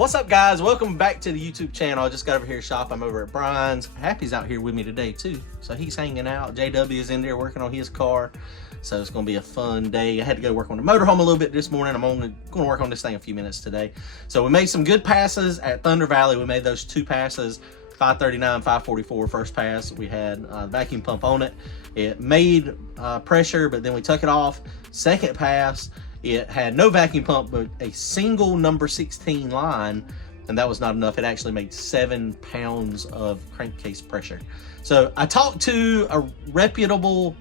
What's up, guys? Welcome back to the YouTube channel. I just got over here shop. I'm over at Brian's. Happy's out here with me today too, so he's hanging out. JW is in there working on his car, so it's gonna be a fun day. I had to go work on the motorhome a little bit this morning. I'm only gonna work on this thing a few minutes today. So we made some good passes at Thunder Valley. We made those two passes, 539, 544 first pass. We had a vacuum pump on it. It made pressure, but then we took it off. Second pass, it had no vacuum pump, but a single number 16 line, and that was not enough. It actually made 7 pounds of crankcase pressure. So I talked to a reputable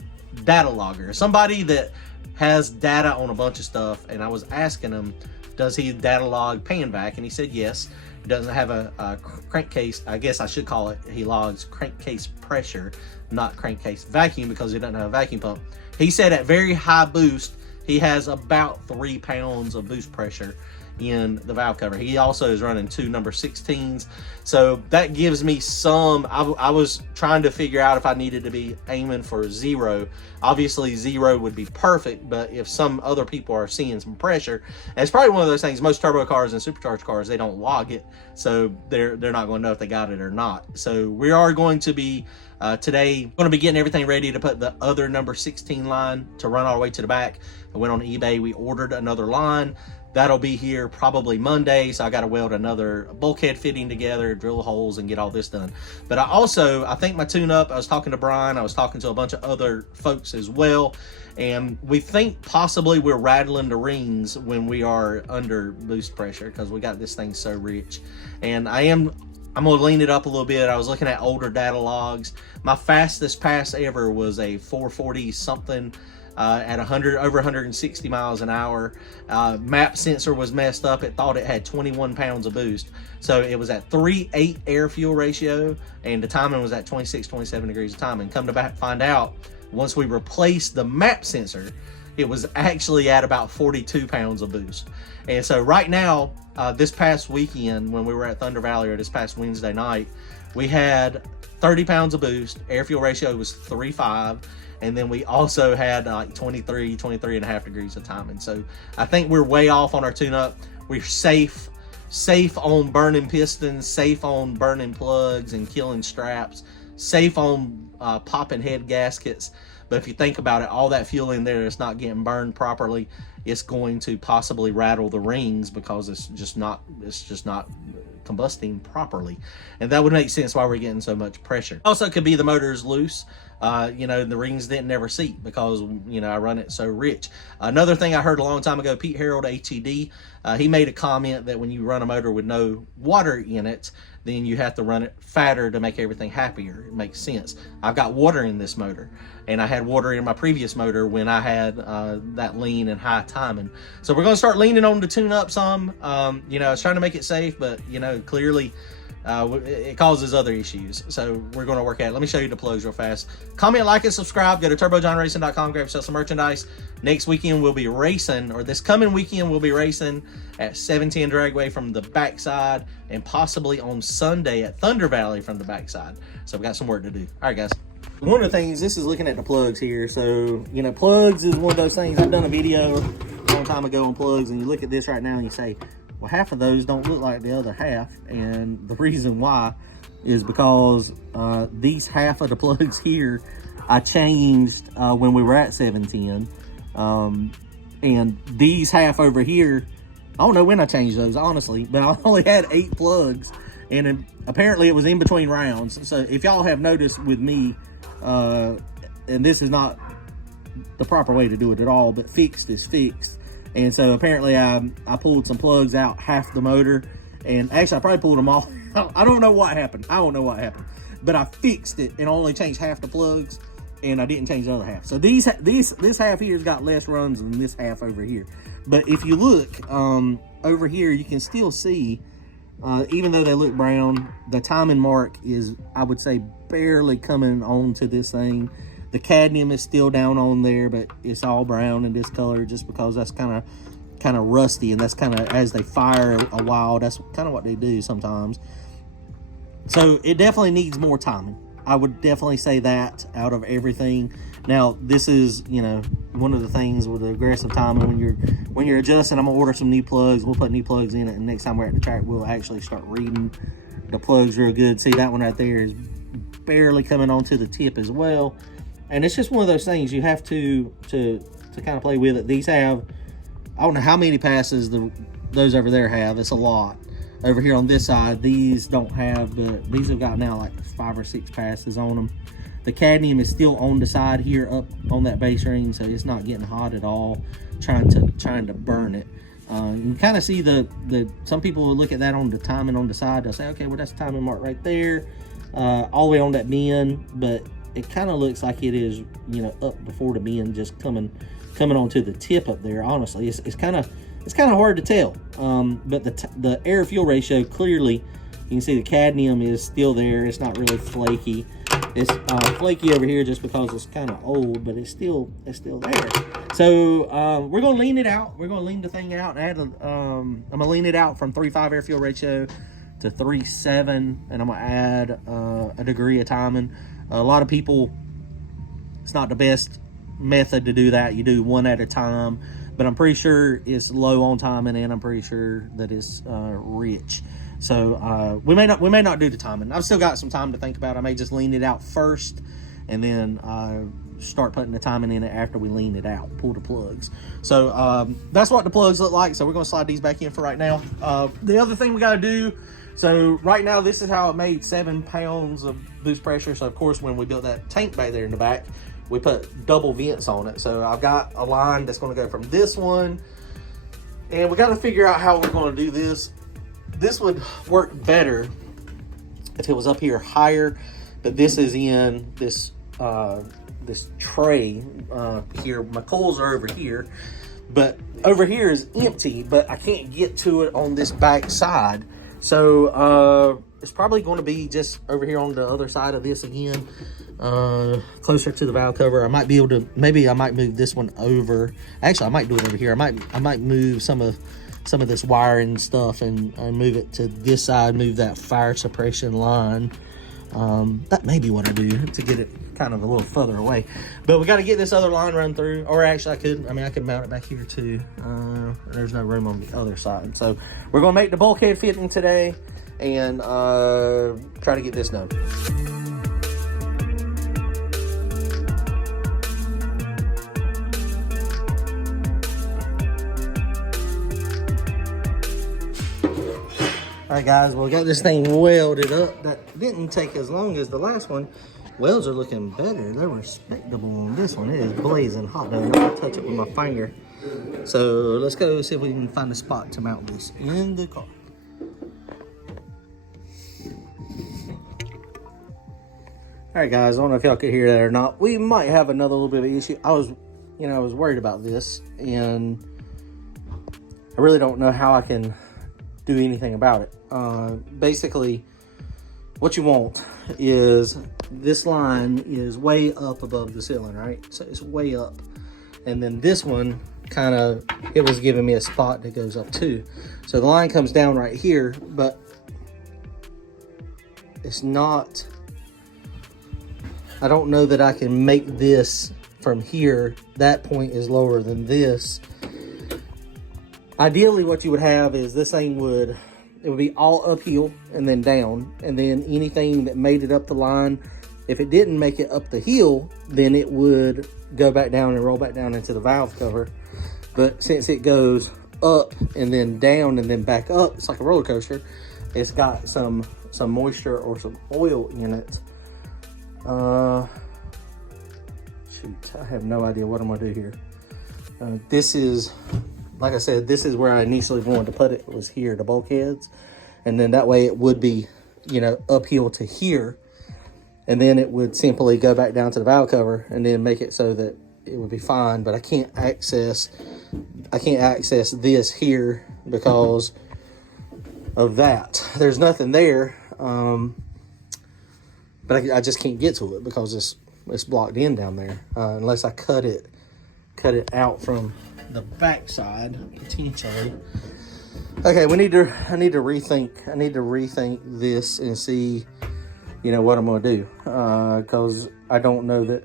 data logger, somebody that has data on a bunch of stuff, and I was asking him, does he data log pan vac? And he said yes. He doesn't have a crankcase. I guess I should call it, he logs crankcase pressure, not crankcase vacuum, because he doesn't have a vacuum pump. He said at very high boost, he has about 3 pounds of boost pressure in the valve cover. He also is running 2 number 16s. So that gives me some, I was trying to figure out if I needed to be aiming for 0. Obviously 0 would be perfect, but if some other people are seeing some pressure, and it's probably one of those things, most turbo cars and supercharged cars, they don't log it. So they're not going to know if they got it or not. So we are going to be, today, going to be getting everything ready to put the other number 16 line to run all the way to the back. I went on eBay, we ordered another line. That'll be here probably Monday, so I got to weld another bulkhead fitting together, drill holes, and get all this done. But I think my tune-up, I was talking to Brian, I was talking to a bunch of other folks as well, and we think possibly we're rattling the rings when we are under boost pressure because we got this thing so rich. And I'm gonna lean it up a little bit. I was looking at older data logs. My fastest pass ever was a 440 something at over 160 miles an hour. Map sensor was messed up. It thought it had 21 pounds of boost. So it was at 3:8 air fuel ratio, and the timing was at 26, 27 degrees of timing. Come to find out, once we replaced the map sensor, it was actually at about 42 pounds of boost. And so right now, this past weekend, when we were at Thunder Valley, or this past Wednesday night, we had 30 pounds of boost. Air fuel ratio was 3.5. And then we also had like 23 and a half degrees of timing. So I think we're way off on our tune-up. We're safe on burning pistons, safe on burning plugs and killing straps, safe on popping head gaskets. But if you think about it, all that fuel in there is not getting burned properly. It's going to possibly rattle the rings because it's just not combusting properly. And that would make sense why we're getting so much pressure. Also could be the motor's loose. The rings didn't never seat because, I run it so rich. Another thing I heard a long time ago, Pete Harold, ATD, he made a comment that when you run a motor with no water in it, then you have to run it fatter to make everything happier. It makes sense. I've got water in this motor, and I had water in my previous motor when I had that lean and high timing. So we're going to start leaning on the tune up some. I was trying to make it safe, but clearly it causes other issues. So we're going to work at it. Let me show you the plugs real fast. Comment, like, and subscribe. Go to turbojohnracing.com, grab yourself some merchandise. Next weekend we'll be racing, or this coming weekend we'll be racing at 710 Dragway from the backside, and possibly on Sunday at Thunder Valley from the backside. So we got some work to do. All right, guys. One of the things, this is looking at the plugs here. So, plugs is one of those things. I've done a video a long time ago on plugs, and you look at this right now and you say, well, half of those don't look like the other half. And the reason why is because these half of the plugs here, I changed when we were at 710. And these half over here, I don't know when I changed those, honestly, but I only had 8 plugs. And apparently it was in between rounds. So if y'all have noticed with me, and this is not the proper way to do it at all, but fixed is fixed. And so apparently I pulled some plugs out half the motor, and actually I probably pulled them all. I don't know what happened. But I fixed it and only changed half the plugs, and I didn't change the other half. So this half here's got less runs than this half over here. But if you look over here, you can still see, even though they look brown, the timing mark is, I would say, barely coming on to this thing. The cadmium is still down on there, but it's all brown in this color just because that's kind of rusty, and that's kind of, as they fire a while, that's kind of what they do sometimes. So it definitely needs more timing. I would definitely say that out of everything. Now, this is, you know, one of the things with the aggressive timing when you're adjusting. I'm gonna order some new plugs. We'll put new plugs in it, and next time we're at the track, we'll actually start reading the plugs real good. See, that one right there is barely coming onto the tip as well. And it's just one of those things you have to kind of play with it. These have, I don't know how many passes those over there have. It's a lot. Over here on this side, these don't have, but these have got now like 5 or 6 passes on them. The cadmium is still on the side here up on that base ring, so it's not getting hot at all, trying to burn it. You can kind of see some people will look at that on the timing on the side. They'll say, okay, well, that's the timing mark right there, all the way on that bend, but it kind of looks like it is, you know, up before the bend, just coming onto the tip up there. Honestly, it's kind of hard to tell, but the air fuel ratio, clearly you can see the cadmium is still there. It's not really flaky. It's flaky over here just because it's kind of old, but it's still there. So we're gonna lean it out. We're gonna lean the thing out and add I'm gonna lean it out from 3.5 air fuel ratio to 3.7, and I'm gonna add a degree of timing. A lot of people, it's not the best method to do that. You do one at a time, but I'm pretty sure it's low on timing, and I'm pretty sure that it's rich. So we may not do the timing. I've still got some time to think about it. I may just lean it out first, and then start putting the timing in it after we lean it out, pull the plugs. So that's what the plugs look like. So we're gonna slide these back in for right now. The other thing we gotta do, so right now this is how it made 7 pounds of boost pressure. So of course, when we built that tank back there in the back, we put double vents on it. So I've got a line that's gonna go from this one, and we gotta figure out how we're gonna do this. This would work better if it was up here higher, but this is in this this tray here. My coils are over here, but over here is empty, but I can't get to it on this back side. So it's probably going to be just over here on the other side of this again, closer to the valve cover. I might be able to, maybe I might move this one over. Actually, I might do it over here. I might move some of this wiring stuff and move it to this side, move that fire suppression line. That may be what I do to get it kind of a little further away. But we got to get this other line run through, or actually I could mount it back here too. There's no room on the other side. So we're gonna make the bulkhead fitting today and try to get this done. All right, guys, well, we got this thing welded up. That didn't take as long as the last one. Welds are looking better. They're respectable on this one. It is blazing hot, though. I'm gonna touch it with my finger. So let's go see if we can find a spot to mount this in the car. All right, guys, I don't know if y'all could hear that or not. We might have another little bit of issue. I was worried about this, and I really don't know how I can do anything about it. Basically, what you want is this line is way up above the ceiling, right? So it's way up, and then this one kind of, it was giving me a spot that goes up too. So the line comes down right here, but it's not, I don't know that I can make this from here. That point is lower than this. Ideally, what you would have is this thing would be all uphill and then down, and then anything that made it up the line, if it didn't make it up the hill, then it would go back down and roll back down into the valve cover. But since it goes up and then down and then back up, it's like a roller coaster. It's got some moisture or some oil in it. Shoot, I have no idea what I'm gonna do here. This is, like I said, this is where I initially wanted to put it, was here, the bulkheads. And then that way it would be, you know, uphill to here. And then it would simply go back down to the valve cover and then make it so that it would be fine. But I can't access this here because of that. There's nothing there. But I just can't get to it because it's blocked in down there. Unless I cut it out from the backside potentially. Okay, I need to rethink this and see you know, what I'm gonna do, because I don't know that.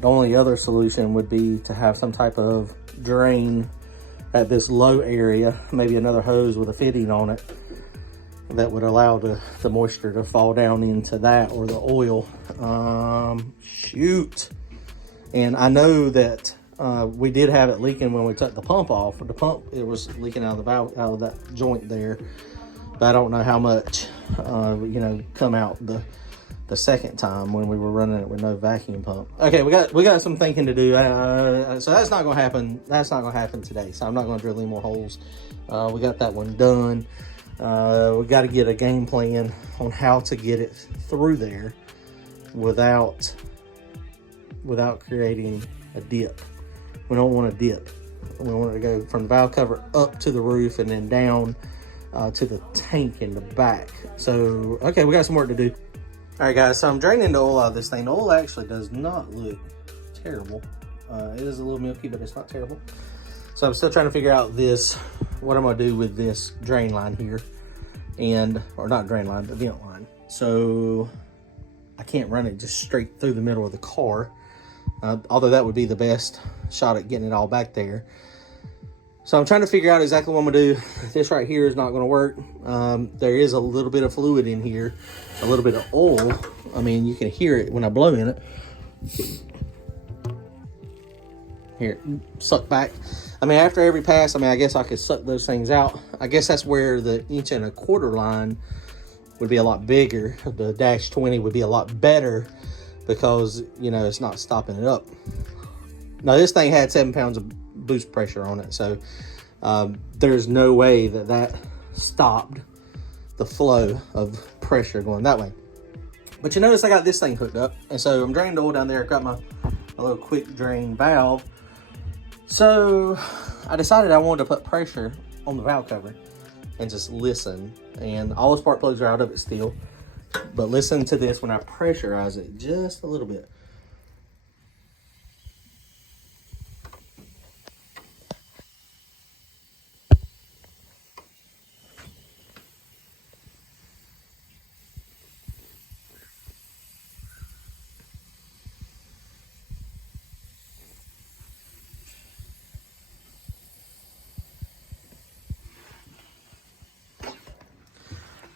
The only other solution would be to have some type of drain at this low area, maybe another hose with a fitting on it that would allow the moisture to fall down into that, or the oil. Shoot. And I know that we did have it leaking when we took the pump off. The pump, it was leaking out of the valve, out of that joint there. But I don't know how much, you know, come out the second time when we were running it with no vacuum pump. Okay, we got some thinking to do. So that's not gonna happen. That's not gonna happen today. So I'm not gonna drill any more holes. We got that one done. We got to get a game plan on how to get it through there without creating a dip. We don't want a dip. We want it to go from the valve cover up to the roof and then down to the tank in the back. So, okay, we got some work to do. All right, guys, so I'm draining the oil out of this thing. The oil actually does not look terrible. It is a little milky, but it's not terrible. So I'm still trying to figure out this, what I'm gonna do with this drain line here, or not drain line, the vent line. So I can't run it just straight through the middle of the car, although that would be the best shot at getting it all back there. So I'm trying to figure out exactly what I'm gonna do. This right here is not gonna work. There is a little bit of fluid in here, a little bit of oil. I mean, you can hear it when I blow in it. Here, suck back. I mean, after every pass, I mean, I guess I could suck those things out. I guess that's where the 1.25" line would be a lot bigger. The dash 20 would be a lot better because, you know, it's not stopping it up. Now, this thing had 7 pounds of boost pressure on it, so there's no way that stopped the flow of pressure going that way. But you notice I got this thing hooked up, and so I'm draining the oil down there. I've got my little quick drain valve. So I decided I wanted to put pressure on the valve cover and just listen. And all the spark plugs are out of it still, but listen to this when I pressurize it just a little bit.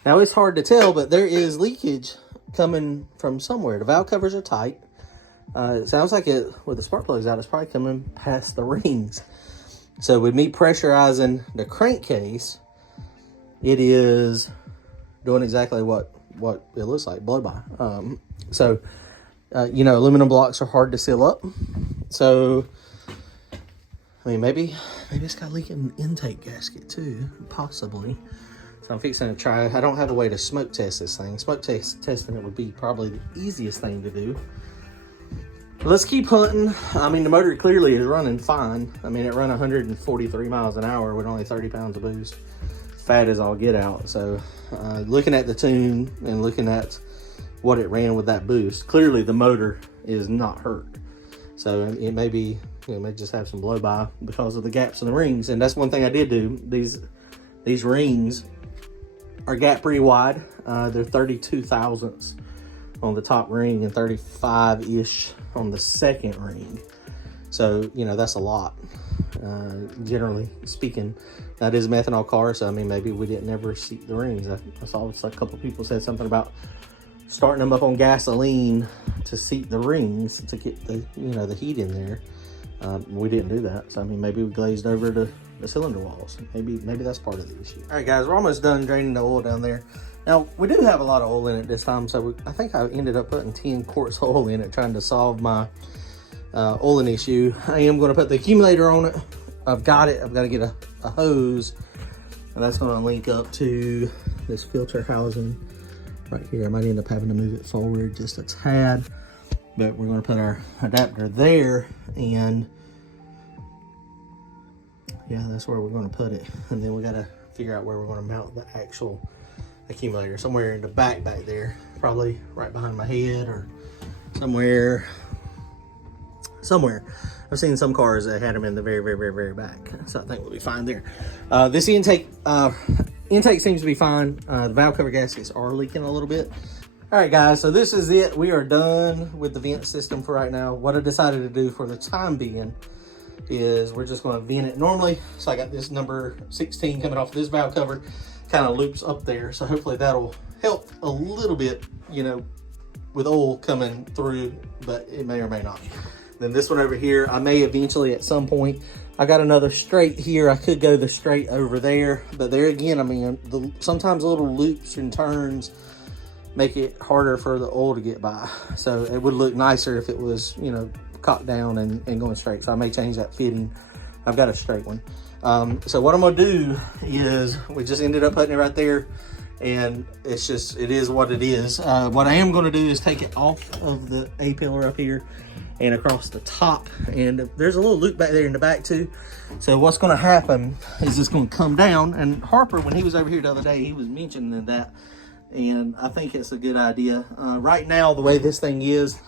Now it's hard to tell, but there is leakage coming from somewhere. The valve covers are tight. It sounds like it, with the spark plugs out, it's probably coming past the rings. So with me pressurizing the crankcase, it is doing exactly what it looks like, blow by. You know, aluminum blocks are hard to seal up. So, I mean, maybe it's got a leak in the intake gasket too, possibly. So I'm fixing to try. I don't have a way to smoke test this thing. Smoke testing it would be probably the easiest thing to do. Let's keep hunting. I mean, the motor clearly is running fine. I mean, it ran 143 miles an hour with only 30 pounds of boost. Fat as all get out. So looking at the tune and looking at what it ran with that boost, clearly the motor is not hurt. So it may be, it may just have some blow by because of the gaps in the rings. And that's one thing I did do. These rings are gap pretty wide. They're 32 thousandths on the top ring and 35-ish on the second ring. So, you know, that's a lot, generally speaking. That is a methanol car, so I mean, maybe we didn't ever seat the rings. I saw a couple people said something about starting them up on gasoline to seat the rings to get the, you know, the heat in there. We didn't do that, so I mean, maybe we glazed over the cylinder walls. Maybe that's part of the issue. All right, guys, we're almost done draining the oil down there. Now, we do have a lot of oil in it this time, so I think I ended up putting 10 quarts of oil in it, trying to solve my oiling issue. I am going to put the accumulator on it. I've got it. I've got to get a hose, and that's going to link up to this filter housing right here. I might end up having to move it forward just a tad, but we're going to put our adapter there, and yeah, that's where we're going to put it. And then we got to figure out where we're going to mount the actual accumulator, somewhere in the back there, probably right behind my head or somewhere. I've seen some cars that had them in the very back, so I think we'll be fine there. This intake intake seems to be fine. The valve cover gaskets are leaking a little bit. All right, guys, so this is it. We are done with the vent system for right now. What I decided to do for the time being is we're just gonna vent it normally. So I got this number 16 coming off of this valve cover, kind of loops up there. So hopefully that'll help a little bit, you know, with oil coming through, but it may or may not. Then this one over here, I may eventually at some point, I got another straight here. I could go the straight over there, but there again, I mean, sometimes little loops and turns make it harder for the oil to get by. So it would look nicer if it was, you know, cocked down and going straight. So I may change that fitting. I've got a straight one. So what I'm gonna do is, we just ended up putting it right there, and it's just, it is what it is. What I am gonna do is take it off of the A-pillar up here and across the top, and there's a little loop back there in the back too. So what's gonna happen is it's gonna come down, and Harper, when he was over here the other day, he was mentioning that, and I think it's a good idea. Right now, the way this thing is,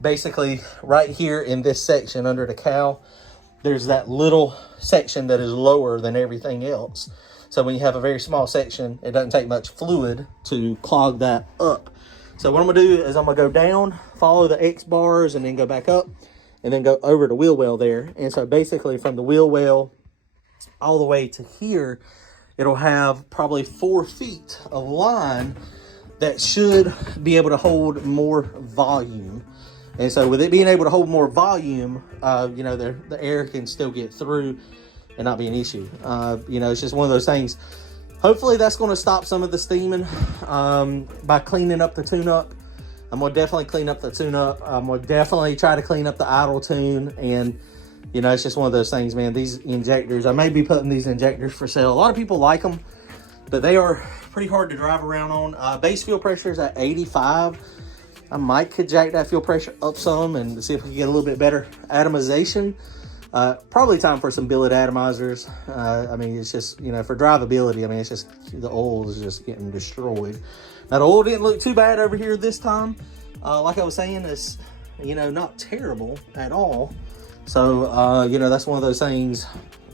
basically right here in this section under the cowl, there's that little section that is lower than everything else. So when you have a very small section, it doesn't take much fluid to clog that up. So what I'm gonna do is I'm gonna go down, follow the X bars, and then go back up, and then go over the wheel well there. And so basically from the wheel well all the way to here, it'll have probably 4 feet of line that should be able to hold more volume. And so with it being able to hold more volume, you know, the air can still get through and not be an issue. You know, it's just one of those things. Hopefully that's going to stop some of the steaming by cleaning up the tune-up. I'm going to definitely clean up the tune-up. I'm going to definitely try to clean up the idle tune. And, you know, it's just one of those things, man. These injectors, I may be putting these injectors for sale. A lot of people like them, but they are pretty hard to drive around on. Base fuel pressure is at 85. I might could jack that fuel pressure up some and see if we can get a little bit better atomization. Probably time for some billet atomizers. I mean, it's just, you know, for drivability, I mean, it's just, the oil is just getting destroyed. Now, the oil didn't look too bad over here this time. Like I was saying, it's, you know, not terrible at all. So, you know, that's one of those things,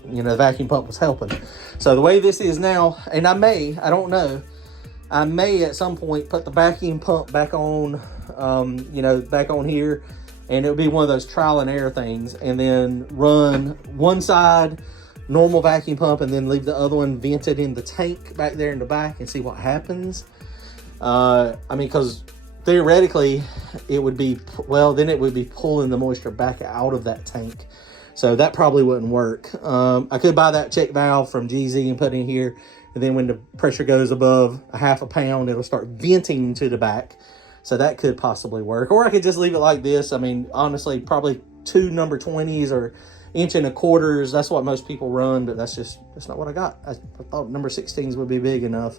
you know, the vacuum pump was helping. So the way this is now, and I don't know, I may at some point put the vacuum pump back on, you know, back on here, and it'll be one of those trial and error things, and then run one side normal vacuum pump and then leave the other one vented in the tank back there in the back and see what happens. I mean, because theoretically it would be, well, then it would be pulling the moisture back out of that tank. So that probably wouldn't work. I could buy that check valve from GZ and put it in here. And then when the pressure goes above a ½ a pound, it'll start venting to the back. So that could possibly work. Or I could just leave it like this. I mean, honestly, probably 2 number 20s or 1¼ inch. That's what most people run, but that's not what I got. I thought number 16s would be big enough,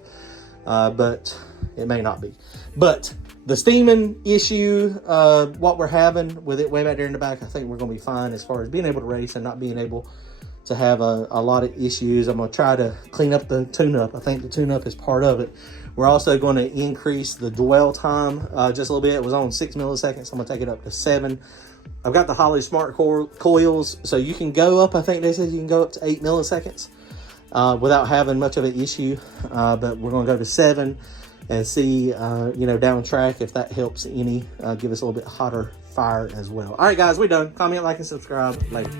but it may not be. But the steaming issue, what we're having with it way back there in the back, I think we're going to be fine as far as being able to race and not being able to have a lot of issues. I'm going to try to clean up the tune-up. I think the tune-up is part of it. We're also going to increase the dwell time just a little bit. It was on 6 milliseconds. I'm going to take it up to 7. I've got the Holley Smart coils, so you can go up, I think they said you can go up to 8 milliseconds without having much of an issue. But we're going to go to 7 and see, you know, down track if that helps any. Give us a little bit hotter fire as well. All right, guys, we're done. Comment, like, and subscribe. Later.